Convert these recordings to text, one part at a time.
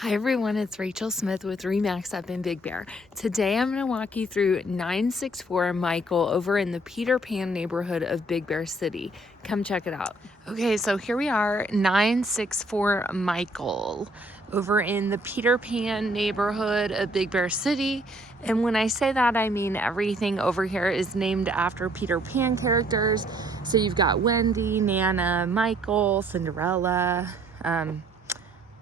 Hi everyone, it's Rachel Smith with RE/MAX up in Big Bear. Today I'm going to walk you through 964 Michael over in the Peter Pan neighborhood of Big Bear City. Come check it out. Okay, so here we are, 964 Michael over in the Peter Pan neighborhood of Big Bear City. And when I say that, I mean everything over here is named after Peter Pan characters. So you've got Wendy, Nana, Michael, Cinderella,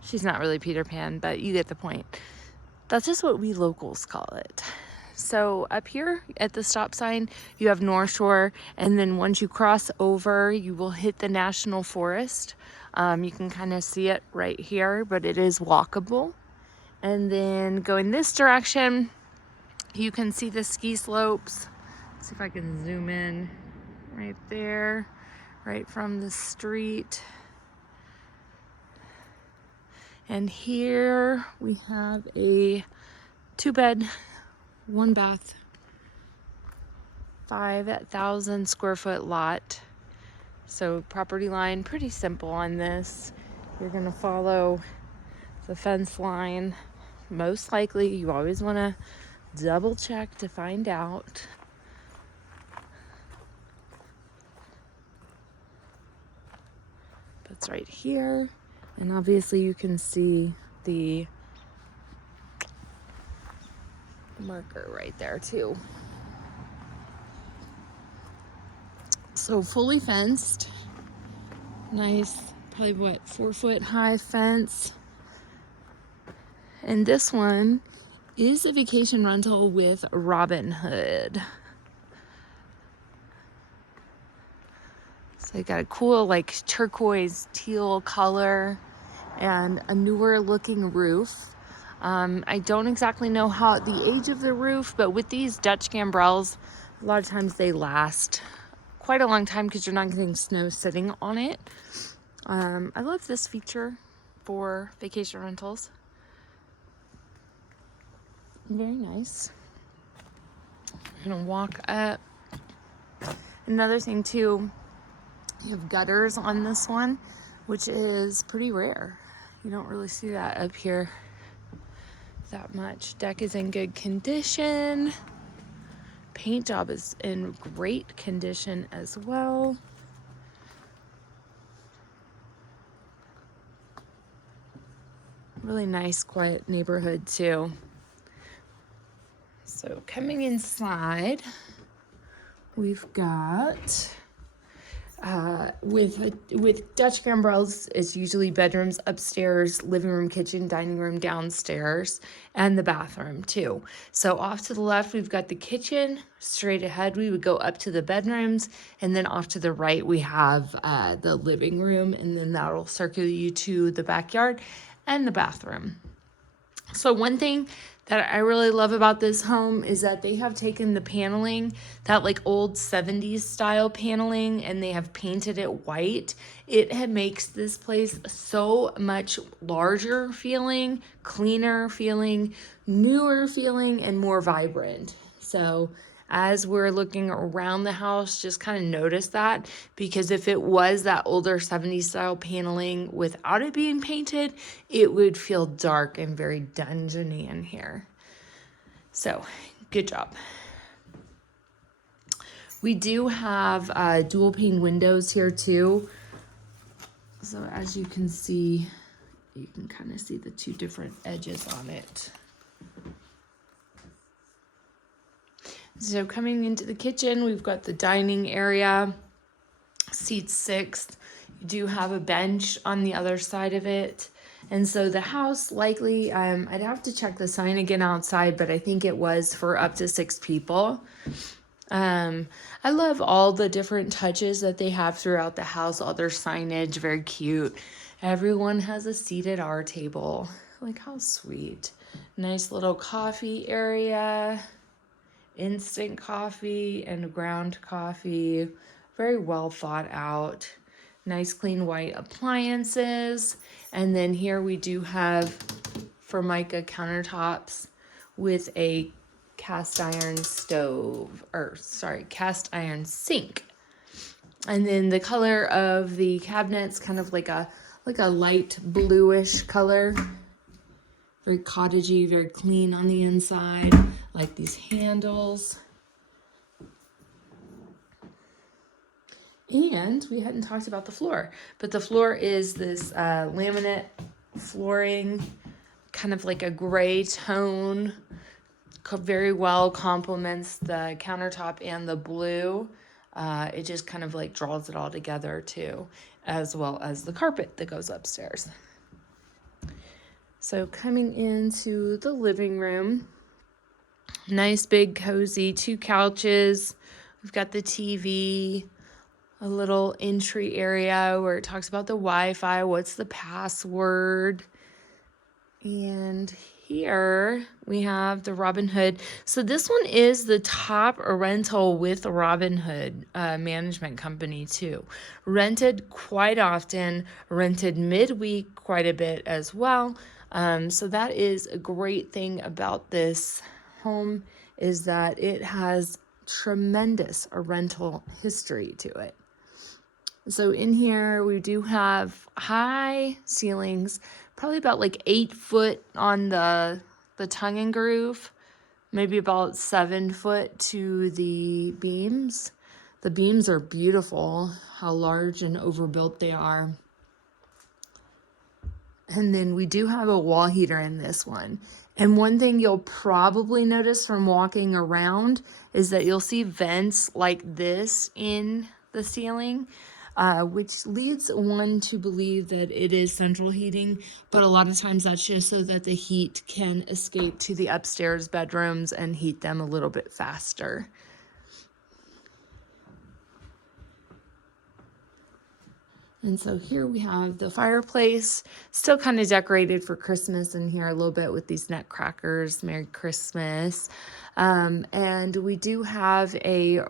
she's not really Peter Pan, but you get the point. That's just what we locals call it. So up here at the stop sign, you have North Shore, and then once you cross over, you will hit the National Forest. You can kind of see it right here, but it is walkable. And then going this direction, you can see the ski slopes. Let's see if I can zoom in right there, right from the street. And here we have a 2-bed, 1-bath, 5,000 square foot lot. So property line, pretty simple on this. You're gonna follow the fence line. Most likely, you always wanna double check to find out. But it's right here. And obviously you can see the marker right there too. So fully fenced, nice, probably what, 4-foot high fence. And this one is a vacation rental with Robin Hood. So you got a cool like turquoise teal color and a newer looking roof. I don't exactly know the age of the roof, but with these Dutch gambrels, a lot of times they last quite a long time because you're not getting snow sitting on it. I love this feature for vacation rentals. Very nice. I'm gonna walk up. Another thing too, you have gutters on this one, which is pretty rare. You don't really see that up here that much. Deck is in good condition. Paint job is in great condition as well. Really nice, quiet neighborhood too. So coming inside, we've got with Dutch gambrels, it's usually bedrooms upstairs, living room, kitchen, dining room downstairs, and the bathroom too. So off to the left, we've got the kitchen. Straight ahead, we would go up to the bedrooms, and then off to the right, we have the living room, and then that'll circle you to the backyard and the bathroom. So one thing that I really love about this home is that they have taken the paneling, that like old 70s style paneling, and they have painted it white. It makes this place so much larger feeling, cleaner feeling, newer feeling, and more vibrant. So as we're looking around the house, just kind of notice that, because if it was that older 70s style paneling without it being painted, it would feel dark and very dungeony in here. So good job. We do have dual pane windows here too. So as you can see, you can kind of see the two different edges on it. So coming into the kitchen, we've got the dining area, seats 6. You do have a bench on the other side of it. And so the house likely, I'd have to check the sign again outside, but I think it was for up to 6 people. I love all the different touches that they have throughout the house, all their signage, very cute. Everyone has a seat at our table. Like, how sweet. Nice little coffee area. Instant coffee and ground coffee, very well thought out. Nice clean white appliances. And then here we do have Formica countertops with a cast iron sink. And then the color of the cabinets, kind of like a light bluish color. Very cottagey, very clean on the inside. Like these handles. And we hadn't talked about the floor, but the floor is this laminate flooring, kind of like a gray tone, very well complements the countertop and the blue. It just kind of like draws it all together too, as well as the carpet that goes upstairs. So coming into the living room, nice big cozy 2 couches. We've got the TV, a little entry area where it talks about the Wi-Fi, what's the password. And here we have the Robinhood. So this one is the top rental with Robinhood management company too. Rented quite often, rented midweek quite a bit as well. So that is a great thing about this home, is that it has tremendous rental history to it. So in here we do have high ceilings, probably about like 8 foot on the tongue and groove, maybe about 7 foot to the beams. The beams are beautiful, how large and overbuilt they are. And then we do have a wall heater in this one. And one thing you'll probably notice from walking around is that you'll see vents like this in the ceiling, which leads one to believe that it is central heating, but a lot of times that's just so that the heat can escape to the upstairs bedrooms and heat them a little bit faster. And so here we have the fireplace, still kind of decorated for Christmas in here a little bit with these nutcrackers, Merry Christmas. And we do have a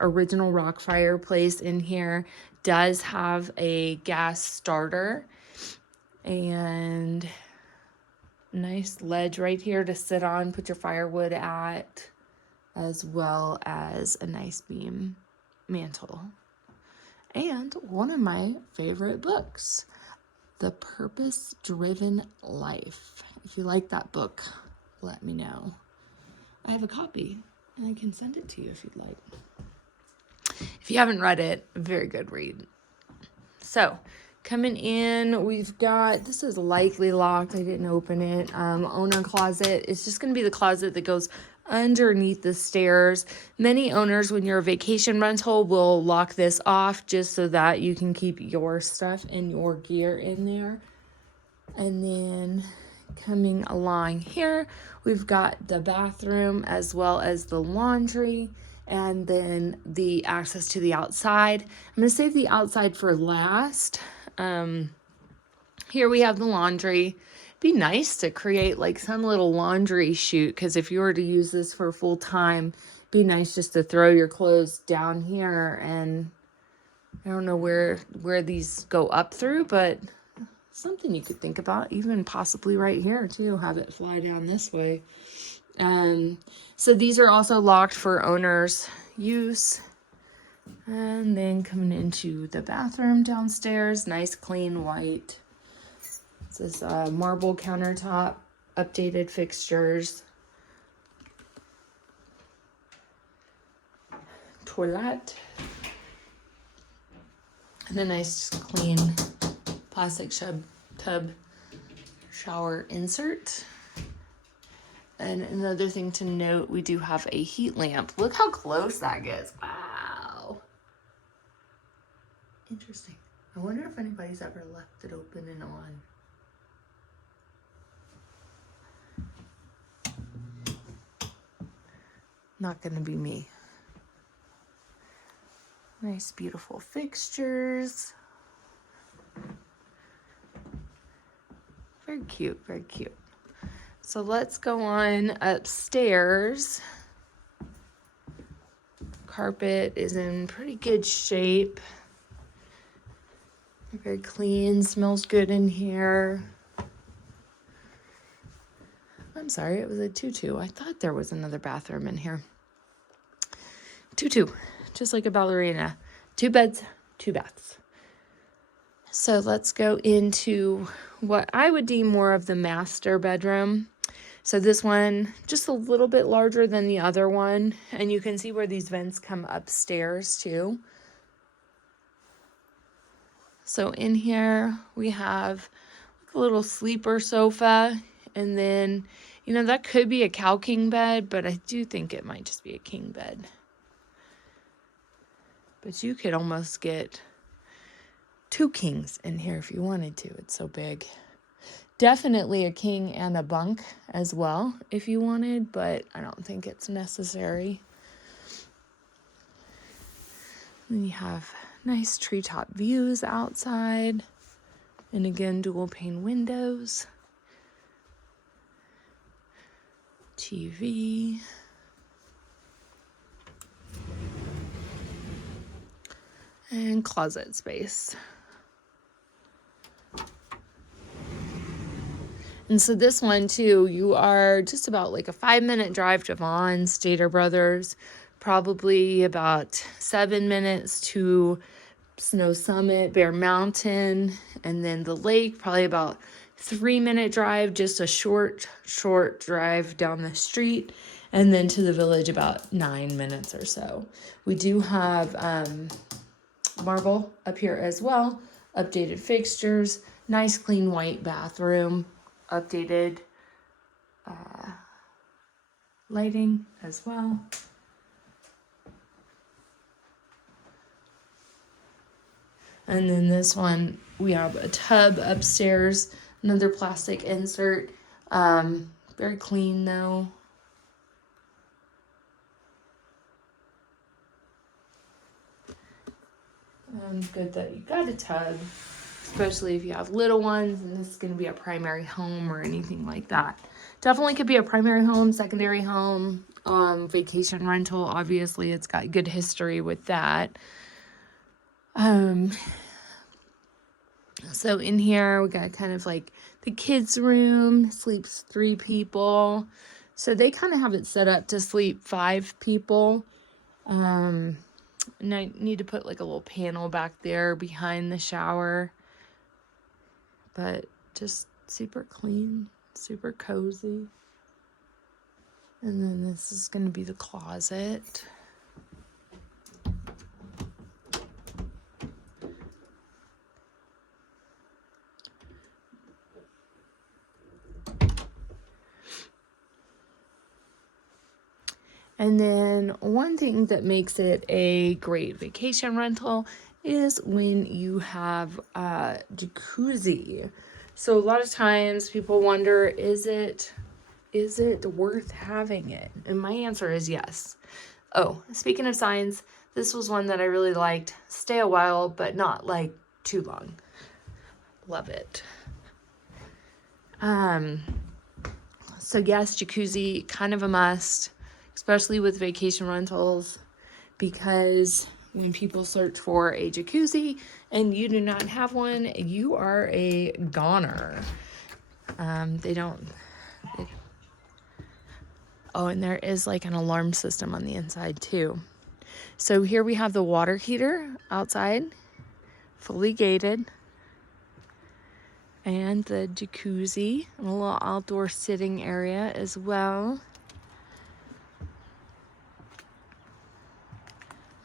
original rock fireplace in here. Does have a gas starter and nice ledge right here to sit on, put your firewood at, as well as a nice beam mantle. And one of my favorite books, The Purpose-Driven Life. If you like that book, let me know. I have a copy, and I can send it to you if you'd like. If you haven't read it, a very good read. So, coming in, we've got, this is likely locked. I didn't open it. Owner closet. It's just going to be the closet that goes underneath the stairs. Many owners, when you're a vacation rental, will lock this off just so that you can keep your stuff and your gear in there. And then coming along here, we've got the bathroom as well as the laundry, and then the access to the outside. I'm going to save the outside for last. Here we have the laundry. Be nice to create like some little laundry chute, because if you were to use this for full time, be nice just to throw your clothes down here. And I don't know where these go up through, but something you could think about, even possibly right here too, have it fly down this way. So these are also locked for owners' use. And then coming into the bathroom downstairs, nice clean white. This is marble countertop, updated fixtures, toilet, and a nice clean plastic tub shower insert. And another thing to note, we do have a heat lamp. Look how close that gets. Wow. Interesting. I wonder if anybody's ever left it open and on. Not gonna be me. Nice, beautiful fixtures. Very cute, very cute. So let's go on upstairs. Carpet is in pretty good shape. Very clean, smells good in here. I'm sorry, it was a 2-2. I thought there was another bathroom in here. 2-2, just like a ballerina. 2 beds, 2 baths. So let's go into what I would deem more of the master bedroom. So this one just a little bit larger than the other one, and you can see where these vents come upstairs too. So in here we have a little sleeper sofa, and then, you know, that could be a cow king bed, but I do think it might just be a king bed. But you could almost get 2 kings in here if you wanted to. It's so big. Definitely a king and a bunk as well if you wanted, but I don't think it's necessary. Then you have nice treetop views outside. And again, dual pane windows. TV. And closet space. And so this one too, you are just about like a 5-minute drive to Vaughan, Stater Brothers, probably about 7 minutes to Snow Summit, Bear Mountain, and then the lake, probably about 3-minute drive, just a short drive down the street, and then to the village about 9 minutes or so. We do have marble up here as well, updated fixtures, nice clean white bathroom, updated lighting as well. And then this one, we have a tub upstairs, another plastic insert, very clean though. Good that you got a tub, especially if you have little ones and this is going to be a primary home or anything like that. Definitely could be a primary home, secondary home, vacation rental. Obviously, it's got good history with that. So in here, we got kind of like the kids' room, sleeps 3 people. So they kind of have it set up to sleep 5 people. And I need to put like a little panel back there behind the shower. But just super clean, super cozy. And then this is going to be the closet. And then one thing that makes it a great vacation rental is when you have a jacuzzi. So a lot of times people wonder, is it worth having it? And my answer is yes. Oh, speaking of signs, this was one that I really liked. Stay a while, but not like too long. Love it. So yes, jacuzzi, kind of a must, especially with vacation rentals, because when people search for a jacuzzi and you do not have one, you are a goner. Oh, and there is like an alarm system on the inside too. So here we have the water heater outside, fully gated, and the jacuzzi, and a little outdoor sitting area as well.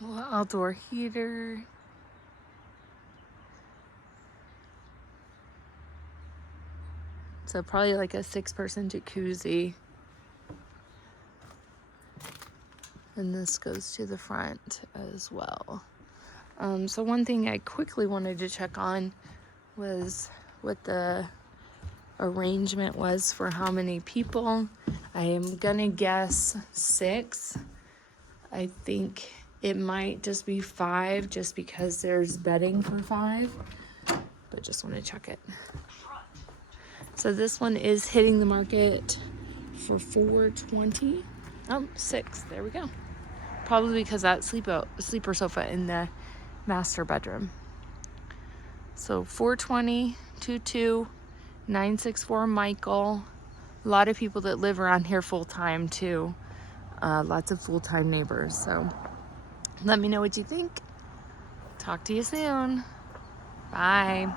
A little outdoor heater. So probably like a 6-person jacuzzi. And this goes to the front as well. So one thing I quickly wanted to check on was what the arrangement was for how many people. I am gonna guess 6. I think it might just be 5 just because there's bedding for 5, but just want to check it. So this one is hitting the market for $420. Oh, 6. There we go. Probably because that sleeper sofa in the master bedroom. So 420, 22, 964 Michael. A lot of people that live around here full time too. Lots of full-time neighbors. So let me know what you think. Talk to you soon. Bye.